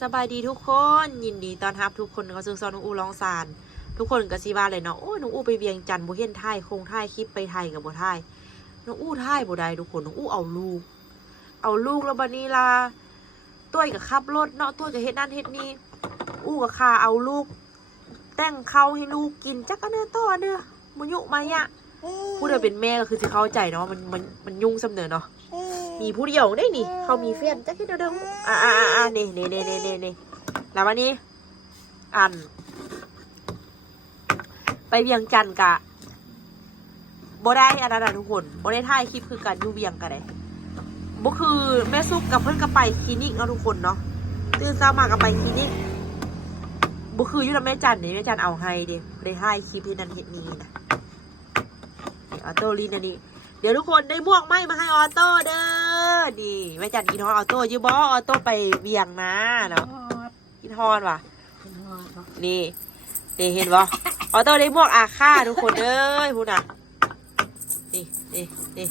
สบายดีทุกคนยินดีต้อนรับทุกคนเข้าสู่ซอนน้องอูร้องซานทุกคนก็สิว่าเลยเนาะโอ้ยน้องอูไปเวียงจันทน์บ่เห็นท่ายคงท่ายคลิปไปไทยกับบ่ท่ายน้องอูท่ายบ่ได้ทุกคนน้องอูเอาลูก เอาลูกแล้วบัดนี้ล่ะต้วยกับขับรถเนาะต้วยกับเฮ็ดนั่นเฮ็ดนี่อู้กับคาเอาลูก แต่งข้าวให้ลูกกินจักอันเด้อต่ออันเด้อบ่ยุมายะผู้ใดเป็นแม่ก็คือสิเข้าใจเนาะมันมันมันยุ่งสำเนอเนาะ มีผู้เดียวได้นี่ เขามีแฟนจะคิดเดิมอ่าอ่าอ่านี่นี่นี่นี่นี่นี่แล้ววันนี้ อัน ไปเวียงจันทน์กะโบได้อันนั้นะทุกคนโบได้ถ่ายคลิปคือการอยู่เวียงกันเลยโบคือแม่ซุกกับเพื่อนก็ไปคลินิกเนาะทุกคนเนาะตื่นเช้ามาก็ไปคลินิกโบคืออยู่กับแม่จันนี่แม่จันเอาให้เด้บ่ได้ถ่ายคลิปที่นันเฮ็ดนี้นะออโต้ลีนอันนี้เดี๋ยวทุกคนได้บวกไหมมาให้ออโต้เด้อ นี่แม่จันกินฮอนออโต้อยูบอออโต้ไปเวียงนะเนาะกินฮอนว่ะนี่นี่เห็นบ่ออโต้ได้บวกอาค่าทุกคนเอ้ยพูดน่ะนี่นี่นี่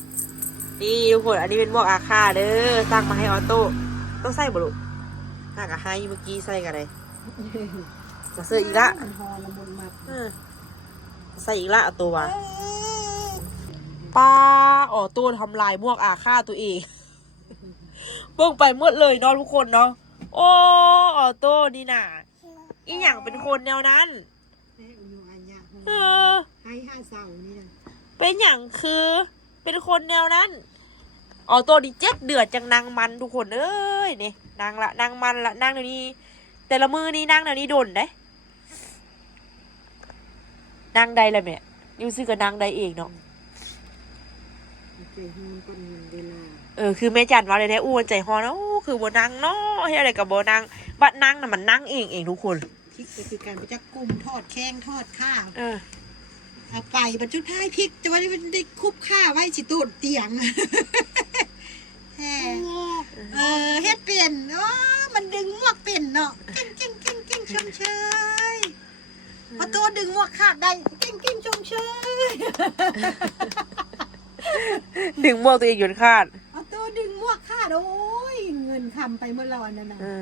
นี่ทุกคน อันนี้เป็นบวกอาค่าเด้อสร้างมาให้ออโต้ต้องใส่บ่ลูกน่ากับให้เมื่อกี้ใส่กันเลยมาเสื้ออีกละมันฮอละมุนมาเออใส่อีกละเอาตัวป้าอ๋อตัวทำลายมวกอาฆาตตัวเอง เบิ่งไปหมดเลยเนาะทุกคนเนาะโอ้ออโต้นี่น่ะอีหยังเป็นคนแนวนั้นเออให้ห้าเสานี่นะเป็นอย่างคือเป็นคนแนวนั้นออโต้นี่เจ็ดเดือดจังนางมันทุกคนเอ้ยนี่นางละนางมันละนางเดี๋ยวนี้ แต่ละมือนี่นางเดี๋ยวนี้โดนได้นางใดละแม่ยูซื้อกับนางใดเองเนาะ เจอฮูนก่อนเวลาเออคือแม่จันว่าเลยแท้อ้วนใจฮอนโอ้คือบ่นางเนาะเฮ็ดอะไรกับบ่นางบัดนางน่ะมันนั่งเองเองทุกคนพริกก็คือการไปจักกลุ่มทอดแข้งทอดข้าวเออเอาไปบรรจุท้ายพริกจะว่ามันได้คุบข้าวไว้สิตูดเตียงแฮ่เออเฮ็ดเป็นโอ้มันดึงหมวกเป็นเนาะเก่งเก่งเก่งเก่งชมเชยพอตัวดึงหมวกขาดได้เก่งเก่งชมเชยดึงหมวกตัวเองอยู่คาดเอาตัวดึ เงินคำไปเมื่อเราอันนั้นนะเออ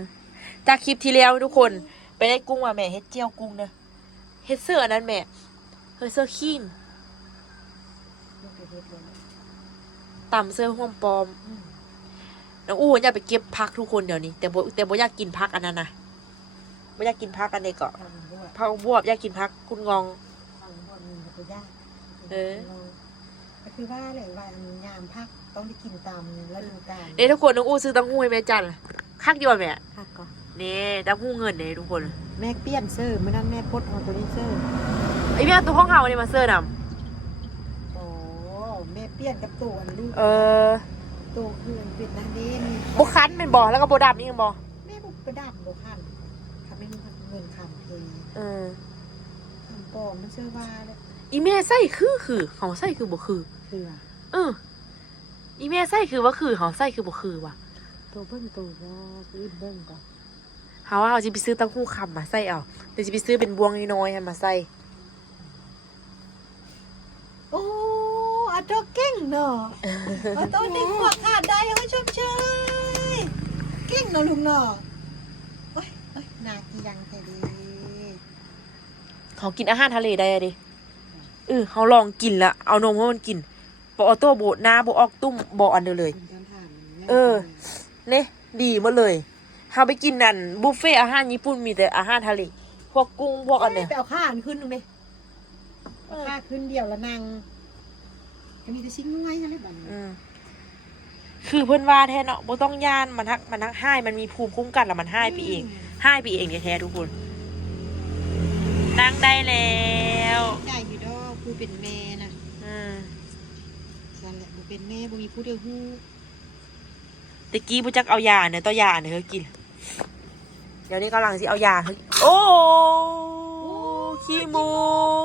จากคลิปที่แล้วทุกคน ไปได้กุ้งมาแม่เฮ็ดเจียวกุ้งเด้อเฮ็ดเสื้ออันนั้นแม่เฮ้ยเสื้อคีนตำเสื้อห่วมปลอมน้องอู้อยากไปเก็บพักทุกคนเดี๋ยวนี้ แต่บ่แต่บ่อยากกินพักอันนั้นนะบ่อยากกินพักอันนี้ก็พักบวบอยากกินพักคุณงองเออ ก็คือว่าแหละว่าอันยามพัก ต้องได้กินตามฤดูกาลเด้ทุกคนน้องอู้ซื้อเตังหู้ให้แม่จันคักอยู่บ่แม่พักก่อนนี่เตังหู้เงินเด้ทุกคนแม่เปลี่ยนเสื้อเมื่อนั้นแม่พดเอาตัวนี้เสื้อไอ้แม่ตัวห้องเฮานี่มาเสื้อนำโอ้แม่เปลี่ยนกับตัวอันนี้เออตัวคืออันเป็นนั่นเองบ่คันเป็นบ่แล้วก็บ่ดำนี่ยังบ่แม่บุกกระดาษโบคันทำให้มันเงินคำเพลเออคำปลอมมันเชื่อว่าเลยอีแม่ใส่คือคือเขาใส่คือบ่คือคือ เออ อีแม่ใส่คือว่าคือเขาใส่คือบ่คือว่ะตัวเบิ้งตัวว่าคือเบิ้งก่อนเฮาว่าเขาสิไปซื้อเตังหู้คำมาใส่เอาเดี๋ยวสิไปซื้อเป็นบวงน้อยๆให้มาใส่โอ้อาตัวเก่งเนาะอาตัวดึงหัวขาดได้ยังไม่ชมเชยเก่งเนาะลุงเนาะโอ้ยโอ้ยนากียังแต่ดีเขากินอาหารทะเลได้อะดิเออเขาลองกินละเอานมให้มันกิน บ่ออโต้โบดหน้าบ่ออกตุ้มบ่อันเดียวเลยคุณการถามเออเนี่ยดีหมดเลยเขาไปกินนั่นบุฟเฟ่อาหารญี่ปุ่นมีแต่อาหารทะเลพวกกุ้งพวกอันเนี้ยไปเอาข้าอันขึ้นหนึ่งเลยเอาข้าขึ้นเดียวละนางก็มีแต่ชิ้นง่ายอะไรแบบนี้อืมคือเพื่อนว่าแท้เนาะบ่ต้องย่านมันทักมันทักให้มันมีภูมิคุ้มกันแล้วมันให้ไปเองให้ไปเองแท้ๆทุกคนนั่งได้แล้วใหญ่อยู่ดอกผู้เป็นแม่นะ อืม นั่นแหละผู้ เป็นแม่บ่มีผู้เดียวฮู้ตะกี้บุจักเอายาเนี่ยตัวยาเนี่ยเฮ้ยกิน เดี๋ยวนี้กำลังสิเอายาเฮ้ยโอ้ขี้มู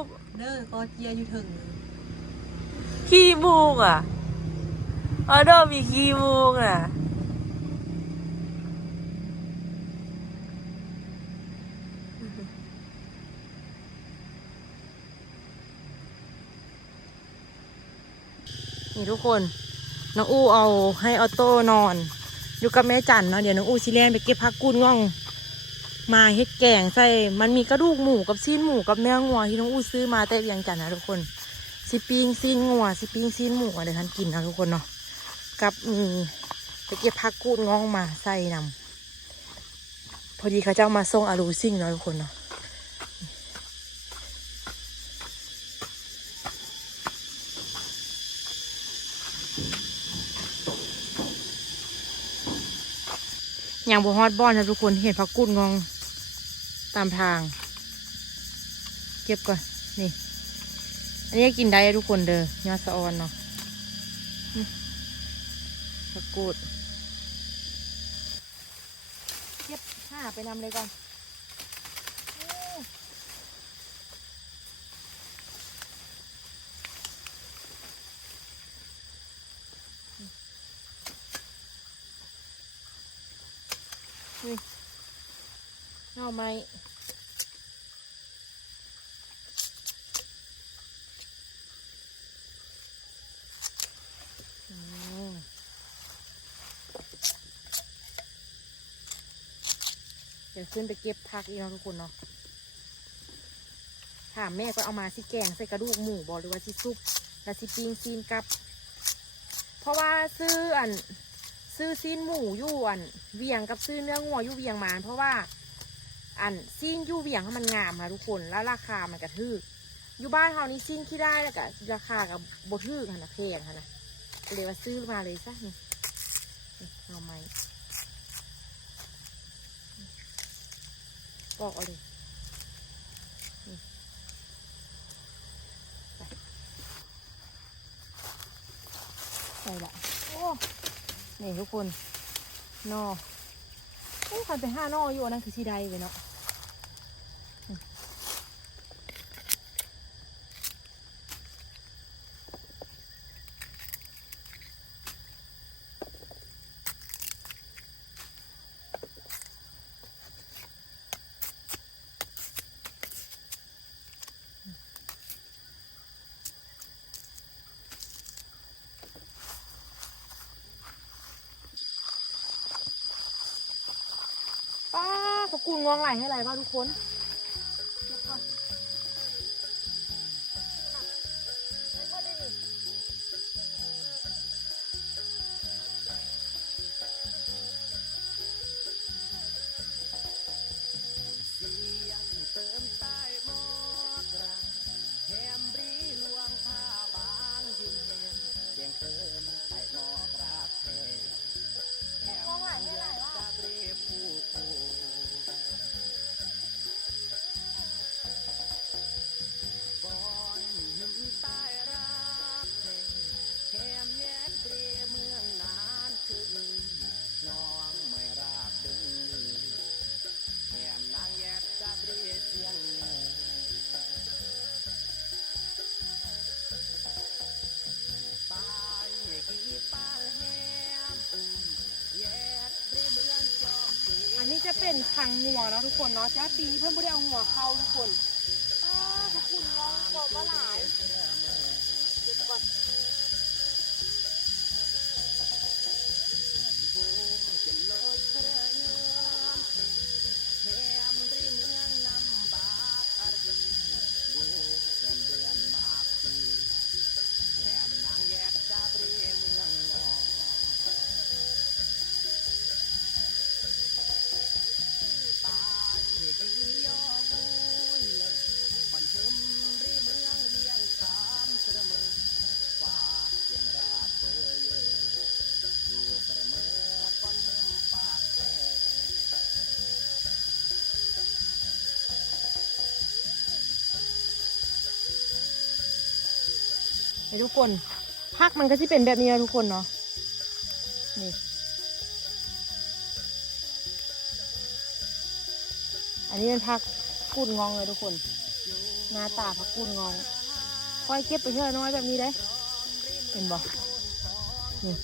กเด้อก็เจียอยู่ถึงขี้มูกอะออโดมีขี้มูกอะ นี่ทุกคน น้องอู้เอาให้ออโต้นอน อยู่กับแม่จันเนาะเดี๋ยวน้องอู้ชิแลนไปเก็บผักกุ้นง่อง มาเฮ็ดแกงใส่ มันมีกระดูกหมูกับซีนหมูกับเนื้องัวที่น้องอู้ซื้อมาแต่เวียงจันนะทุกคนสิปิ้งซีนงัวสิปิ้งซีนหมูอะไรท่านกินนะทุกคนเนาะกับมีไปเก็บผักกูดงองมาใส่นำพอดีเขาเจ้ามาส่งอารูซิ่งเนาะทุกคนเนาะ ย่างบ่ฮอดบอนนะทุกคนเห็นผักกุดงองตามทาง เก็บก่อน นี่ อันนี้กินได้ทุกคนเด้อยอดสะออนเนาะผักกูด เก็บห้าไปนำเลยก่อน หน่อไม้อืมเดี๋ยวขึ้นไปเก็บผักอีกนะทุกคนเนาะถามแม่ก็เอามาสิแกงใส่กระดูกหมูบอหรือว่าสิซุปแล้วสิปิ้งซีนกับ เพราะว่าซื้ออัน ซื้อซีนหมูอยู่อันเวียงกับซื้อเนื้องัวอยู่เวียงมาเพราะว่า อันซีนยู่เวียงมันงามค่ะทุกคนแล้วราคามันกระทึกอยู่บ้านเขานี่ซีนขี้ได้แล้วก็ราคากับบทึกค่ะนะแพงค่ะนะเลยว่าซื้อมาเลยซะนี่นี่เอาไหมปอกเอาเลยใส่ละโอ้นี่ทุกคนนอโอ้คันไปห้านออยู่อันนั่นคือสีใดเลยเนาะอืมป้า คุณงองไหลให้ไรบ้าทุกคน คังงัวเนาะทุกคนเนาะจ้าปีนี้เพื่อนไม่ได้เอางัวเข้าทุกคน ทุกคนพักมันก็จะเป็นแบบนี้นะทุกคนเนาะนี่อันนี้เป็นพักกูดงองเลยทุกคนหน้าตาพักกูดงองค่อยเก็บไปเท่าน้อยแบบนี้ได้เห็นบ่นี่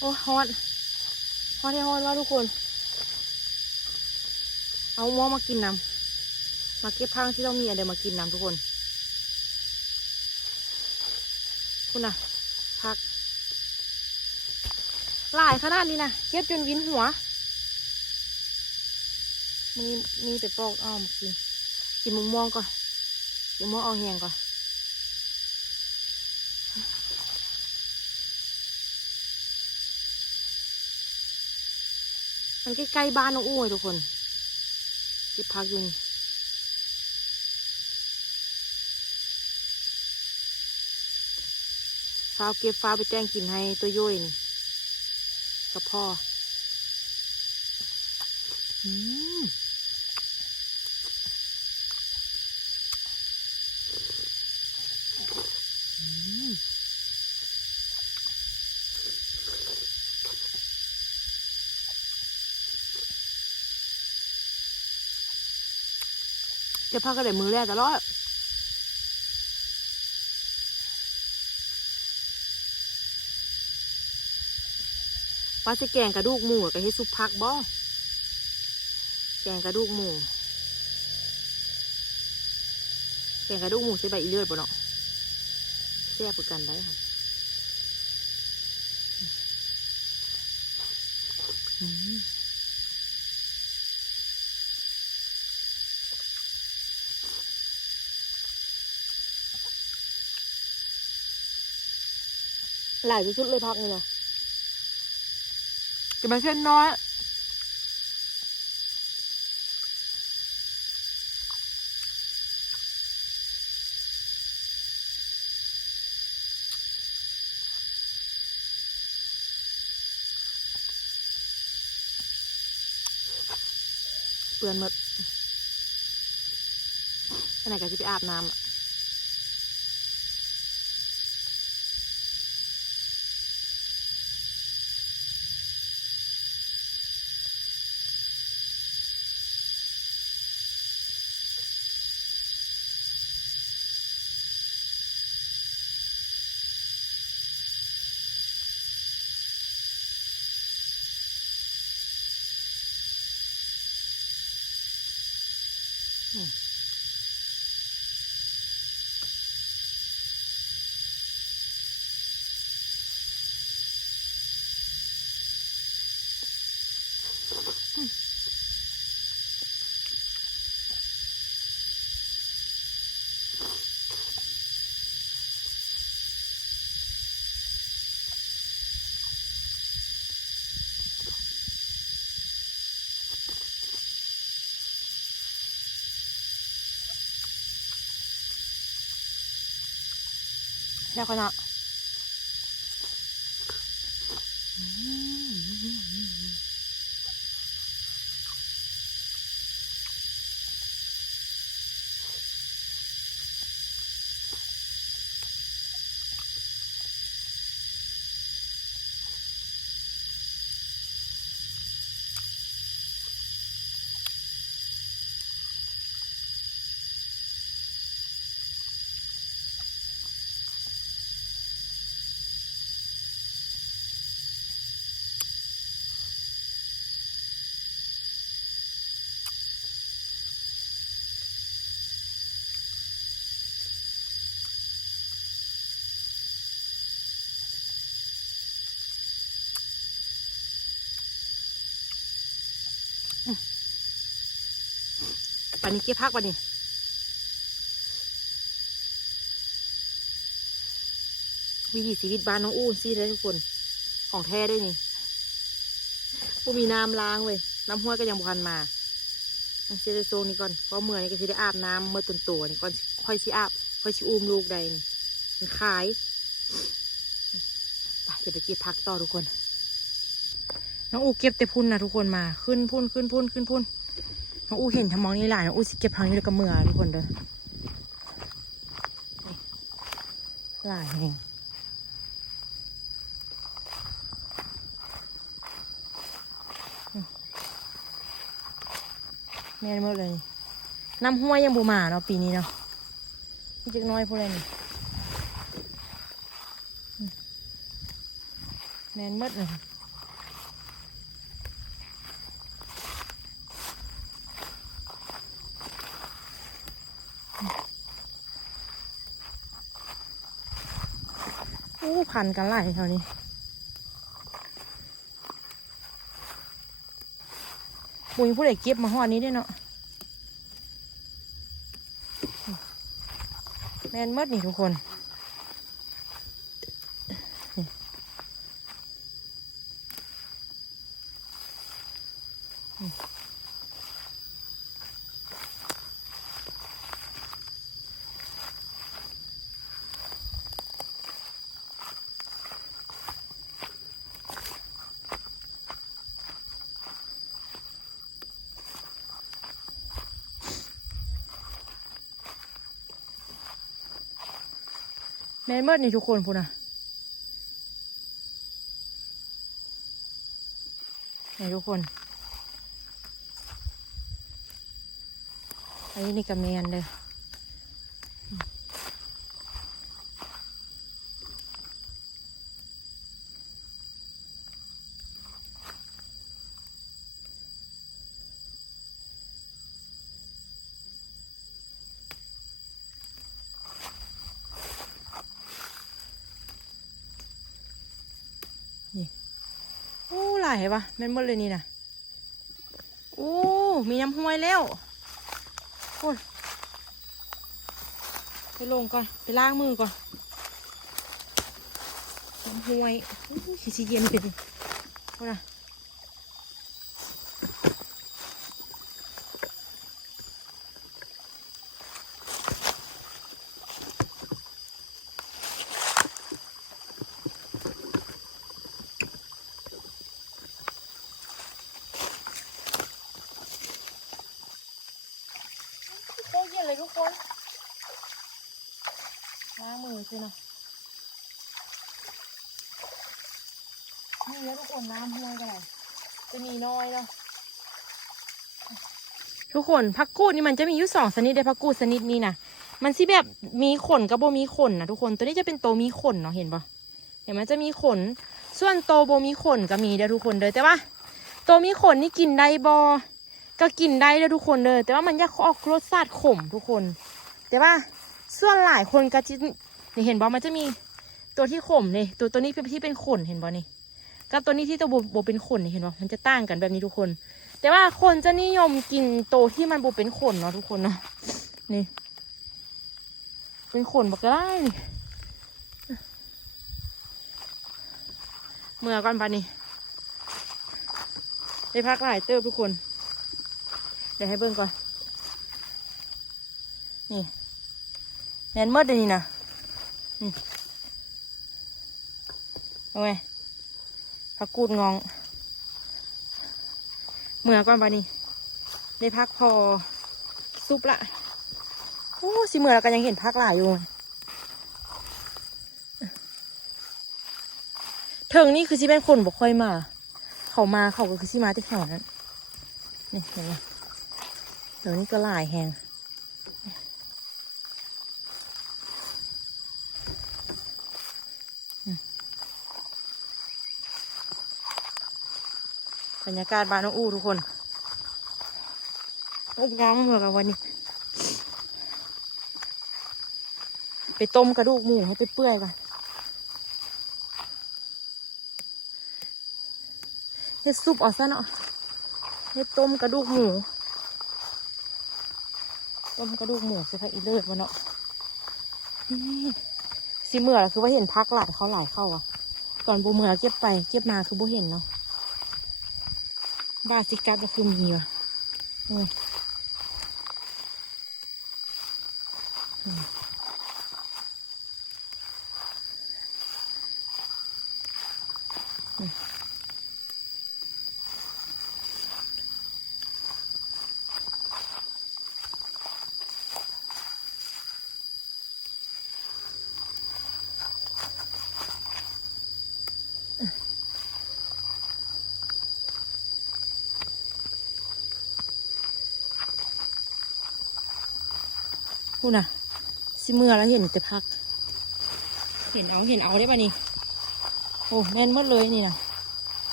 โอ้ฮอตฮอตที่ฮอตว่าทุกคน เอาม้อมากินน้ำมาเก็บพังที่ต้องมีอะไรมากินน้ำทุกคนคุณน่ะพักหลายขนาดนี้นะเก็บจนวินหัวมันนี่นี่ไปปอกอ้อมกินกินมุงม่วงก่อนกินม่วงเอาแหงก่อน มันใกล้ๆบ้านน้องอู้เลยทุกคนเก็บพักอยู่นี่ฟ้าเก็บฟ้าไปแจ้งกินให้ตัวย่อยนี่กับพ่อมอืม จะพักกันเลยมือแรกตลอดว่าจะแกงกระดูกหมูกับให้ซุปพักบ่แกงกระดูกหมูแกงกระดูกหมูใส่ใบอีเลือดบ่เนาะแซ่บกันได้ค่ะ หลายที่สุดเลยพักนี่นะจะมาเส้นน้อยเปื้อนหมดขนาดก็จะไปอาบน้ำ อะแล้ว ปันนี้เก็บพักปันนี้วิถีชีวิตบ้านน้องอู้สิเลยทุกคน ของแท้ได้นี่ปูมีน้ำล้างเว้ยน้ำห้วยก็ยังบุคันมามันสิได้โซงนี่ก่อนเพราะเมื่อนี่ก็สิได้อาบน้ำเมื่อตนตัวนี่ก่อนค่อยสิอาบค่อยสิอุ้มลูกใดนี่มันขายไปเดี๋ยวไปเก็บผักต่อทุกคน น้องอูเก็บแต่พุ่นนะทุกคนมา ขึ้นพุ่นขึ้นพุ่นขึ้นพุ่น น้องอูเห็นทำมองนี่หลายน้องอูสิเก็บทางนี้แล้วก็เมื่อทุกคนเด้อหลายแห่งแม่นหมดเลยน้ำห้วยยังบูมาเนาะปีนี้เนาะพี่จักน้อยพูดเลยนี่แม่นมดเลย อ้พันกันหลายแถวนี้ปุยผู้ใดเก็บมาห่อนี้ด้วยเนาะแมนมดนี่ทุกคน แมนเมดนี่ทุกคนพูนะนี่ทุกคน อันนี้นี่กับแมนเลยโอ้หลายเห็นปะแมนหมดเลยนี่นะโอ้ มีน้ำห้วยแล้วโอ้ยไปลงก่อน ไปล้างมือก่อน น้ำห้วยอู้สีสีเย็นไปดิโอ้ยะโคตรเย็นเลยทุกคน ล้างมือสินะนี่แล้วทุกคนน้ำห้วยกันเลยจะมีน้อยเนาะทุกคนผักกูดนี่มันจะมีอยู่สองชนิดเลยผักกูดชนิดนี้นะมันสิแบบมีขนกับโบมีขนนะทุกคนตัวนี้จะเป็นโตมีขนเนาะเห็นปะเห็นมันจะมีขน ส่วนโตโบมีขนก็มีเด้อทุกคนเด้อแต่ว่าโตมีขนนี่กินได้บอก็กินได้แล้วทุกคนเลยแต่ว่ามันยากออกรสชาติขมทุกคน แต่ว่าส่วนหลายคนก็จะ นี่เห็นบอมันจะมีตัวที่ขมนี่ตัวตัวนี้ที่เป็นขนเห็นบอนี่กับตัวนี้ที่ตัวโบโบเป็นขนนี่เห็นบอมันจะต่างกันแบบนี้ทุกคน แต่ว่าคนจะนิยมกินตัวที่มันโบเป็นขนเนาะทุกคนเนาะนี่ เป็นขนบอกก็ได้เมื่อก่อนปะนี่ได้พักหลายเติบทุกคน เดี๋ยวให้เบิ่งก่อน นี่แมนเมดเลยนี่นะ เอาไงพักกูดงอง เมื่อก่อนปานี่ได้พักพอซุปละโอ้สิเมื่อแล้วก็ยังเห็นพักหลายอยู่เทิงนี่คือสิเป็นคนบ่ค่อยมา เขามาเขาก็คือสิมาที่แถวนั้นนี่เห็นไหมเดี๋ยวนี้ก็หลายแหง รรยากาศบ้านน้องอู้ทุกคนลูกน้องเมือกันวันนี้ ไปต้มกระดูกหมูให้เปื่อยๆก่อนเฮ็ดซุปออกซะเนาะเฮ็ดต้มกระดูกหมู ต้มกระดูกหมูสิพะอีเลิศวะเนาะนี่สิเมื่อคือว่าเห็นพักหลายเขาหลายเข้าอะ ก่อนบูเมื่อเก็บไปเก็บมาคือบูเห็นเนาะ บาสิกัสก็คือมีว่ะ นี่พูดนะสิเมื่อแล้วเห็นแต่พัก เห็นเอาเห็นเอาได้ป่ะนี่โอ้แม่นหมดเลยนี่นะ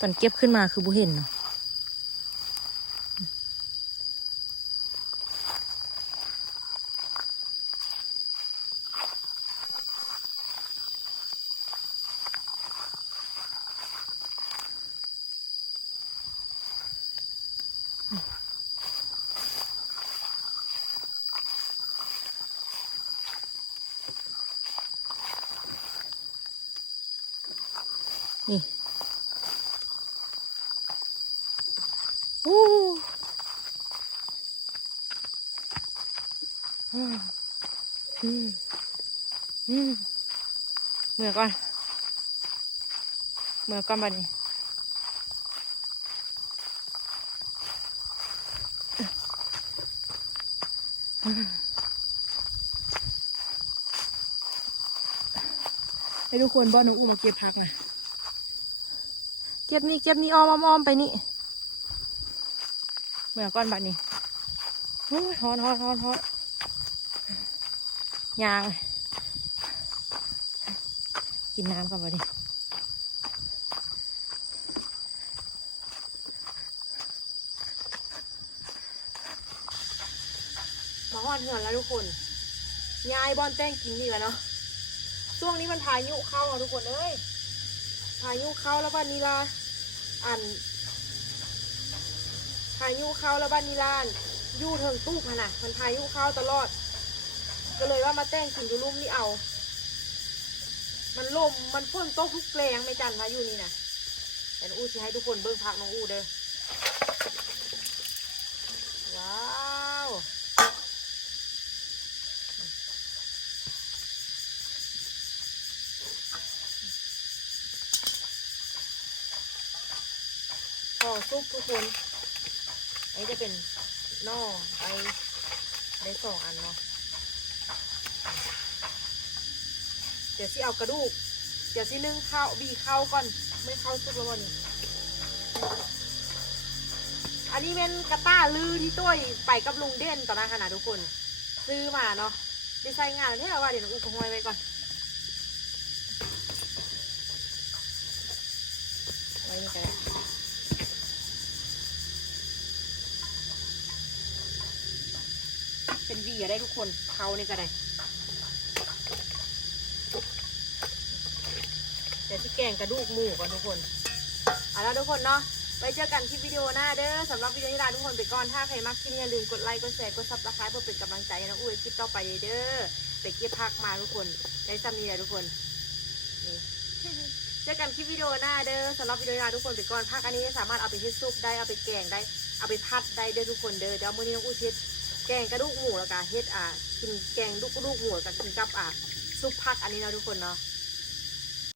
ตอนเก็บขึ้นมาคือบุเห็นเนาะ นี่โอ้อืมอืมอืมเมื่อก่อน เมื่อก่อนบัดนี้ให้ทุกคนบ้านน้องอุ้มมาเก็บพักนะ ก็บนี่เก็บนี่อ้อมอ้อมอ้อมไปนี่เมื่อก้อนบัดนี้โอ้ยฮอนฮอนฮอนฮอนยาง กินน้ำก่อนบัดนี้มาฮอนเหือนแล้วทุกคนยายบอนแต้งกินนี่แหละเนาะช่วงนี้มันพายุเข้าอะทุกคนเอ้ยพายุเข้าแล้วบ้านนีลา อันพายุเข้าแล้วบ้านนีลานยู่เทิงตู้พนน่ะมันพายุเข้าตลอด ก็เลยว่ามาแต่งกินอยู่ลุ่มนี่เอา มันลมมันฝนตกทุกแปลงไม่จันพายู่นี่นะแต่น้องอู้สิให้ทุกคนเบิ่งพักน้องอู้เด้อ ว้าว พอ ซุปทุกคนอันนี้จะเป็นน่อไปได้สองอันเนาะเดี๋ยวสิเอากระดูก เดี๋ยวสินึ่งข้าวบีข้าวก่อน ไม่เข้าซุปแล้ววันนี้อันนี้เป็นกระต้าลือที่ต้วยไปกับลุงเด่นตอนนั้นขนาดทุกคน ซื้อมาเนาะดีไซน์งานเท่าว่าเดี๋ยวอุปห้อยไว้ก่อน ได้ทุกคนเขานี่ก็ได้เดี๋ยวที่แกงกระดูกหมูก่อนทุกคนเอาละทุกคนเนาะไว้เจอกันคลิปวิดีโอหน้าเด้อสำหรับวิดีโอนี้ลาทุกคนไปก่อนถ้าใครมักคลิปนี้อย่าลืมกดไลค์กดแชร์กดซับสไครป์เพื่อเป็นกำลังใจให้น้องอุ้ยคลิปต่อไปเด้อไปเก็บพักมาทุกคนได้ซ้ำนี้แหละทุกคนนี่เจอกันคลิปวิดีโอหน้าเด้อสำหรับวิดีโอนี้ลาทุกคนไปก่อนพักอันนี้สามารถเอาไปเฮ็ดซุปได้เอาไปแกงได้เอาไปพัดได้เด้อทุกคนเด้อเดี๋ยวมื้อนี้น้องอุ้ยเฮ็ด แกงกระดูกหมูแล้วก็เฮ็ดอ่ากินแกงลูกกระดูกหมูแล้วก็กินกับอ่าซุปผักอันนี้เนาะทุกคนเนาะ